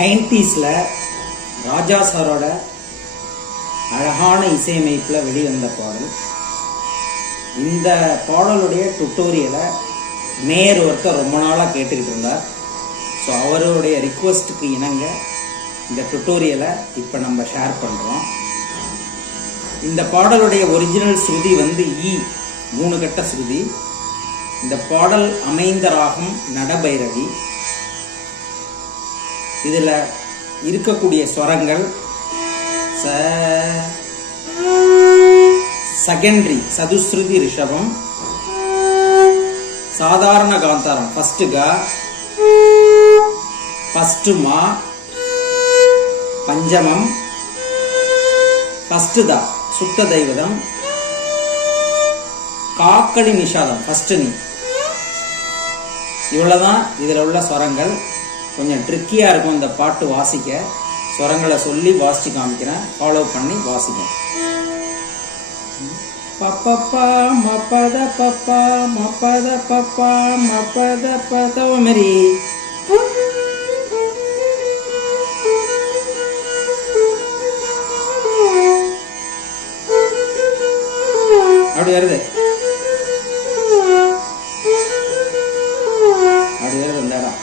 90s ராஜா சாரோட அழகான இசையமைப்பில் வெளிவந்த பாடல். இந்த பாடலுடைய டுட்டோரியலை நேர் ஒருத்தர் ரொம்ப நாளாக கேட்டுக்கிட்டு இருந்தார். ஸோ அவருடைய ரிக்வஸ்ட்டுக்கு இணங்க இந்த டுட்டோரியலை இப்போ நம்ம ஷேர் பண்ணுறோம். இந்த பாடலுடைய ஒரிஜினல் ஸ்ருதி இ 3 கட்ட ஸ்ருதி. இந்த பாடல் அமைந்த ராகம் நடபைரவி. இதில் இருக்கக்கூடிய ஸ்வரங்கள் செகண்டரி சதுஸ்ருதி ரிஷபம், சாதாரண காந்தாரம் ஃபர்ஸ்ட் கா, ஃபர்ஸ்ட் மா, பஞ்சமம், ஃபர்ஸ்ட் தா சுத்த தெய்வதம், காக்களி நிஷாதம் ஃபர்ஸ்ட் நீ. இவ்வளவுதான் இதில் உள்ள ஸ்வரங்கள். கொஞ்சம் ட்ரிக்கியாக இருக்கும் இந்த பாட்டு வாசிக்க. ஸ்வரங்களை சொல்லி வாசிச்சு காமிக்கிறேன், ஃபாலோ பண்ணி வாசிக்க. பப்பப்பா மப்பத பப்பா மப்பத பப்பா மப்பத பதவமரி. அப்படி வருது, அப்படி வருது அந்த இடம்.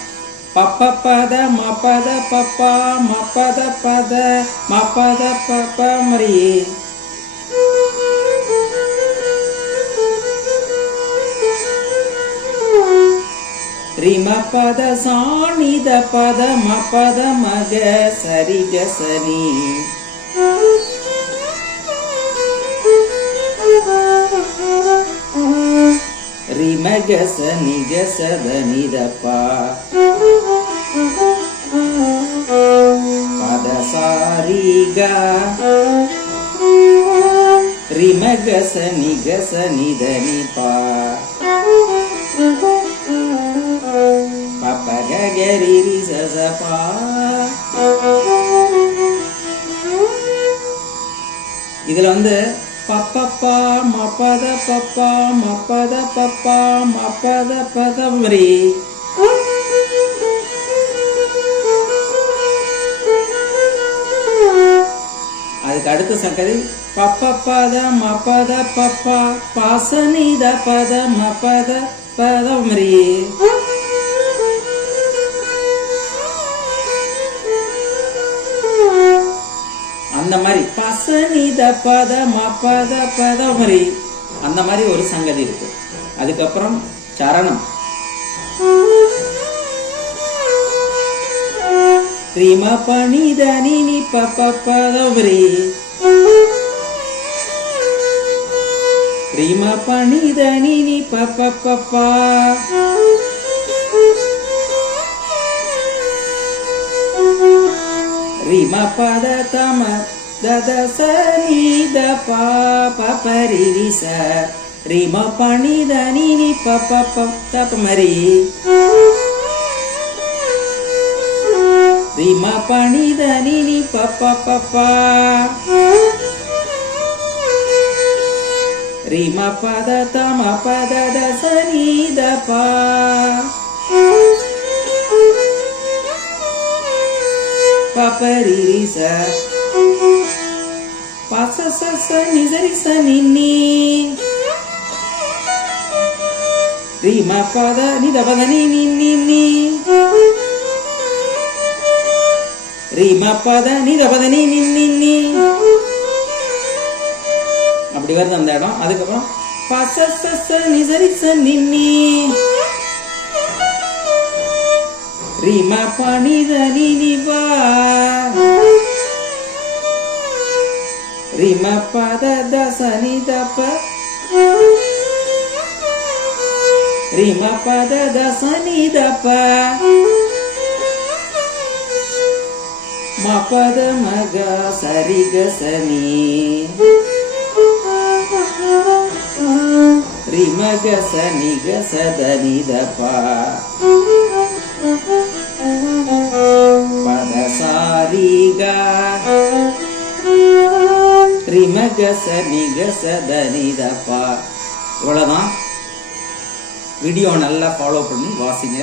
பப்ப பத மப்பத பப்பா மப்பத பத மப்பத பப்ப மரி. ரிம பத சாணித பத மப்பத மக சரி கசனி. ரிம கச நிகசத நிதப்பா பத சாரிகா. ரிம கச நிகச நிதனி பா பப்ப கரி ரிசசபா. இதுல பப்பப்பா மப்பத பப்பா மப்பத பப்பா மப்பத பதமரி. அதுக்கு அடுத்த சங்கதி பப்பப்பத மப்பத பப்பா பாசனித பத மப்பத பதமரி. அந்த மாதிரி பசனித பத மப்பத பதமரி, அந்த மாதிரி ஒரு சங்கதி இருக்கு. அதுக்கப்புறம் சரணம் ரிம பணித நினி பப்ப பதமரி. ரிம பணித நினி பப்ப பப்பா ரிம பத தம தத சனித பாப பரிரிச. ரிம பணித நினி பப்ப பப்பமரி. ரிம பணித நினி பப்ப பப்பா. ரிம பத தம பத சனித பா பரிரிச. பச ச நிசரி ச நின்னி. ரிம பத நித பத நினி நின்னி. ரிம பத நித பத நினி நின்னி. அப்படி வருது அந்த இடம். அதுக்கப்புறம் பச ச நிசரி ச நின்னி. ரிம பணித நினி பா. ரிம பத தசனி தப்ப. ரிம பத தசனி தப்ப மபத மக சரி கசனி. ரிம கச நிகசத நிதப்பா பத சாரிகா. ரிம கச நிகசத நிதப்பா. இவ்வளவுதான். வீடியோ நல்லா ஃபாலோ பண்ணி வாசிங்க.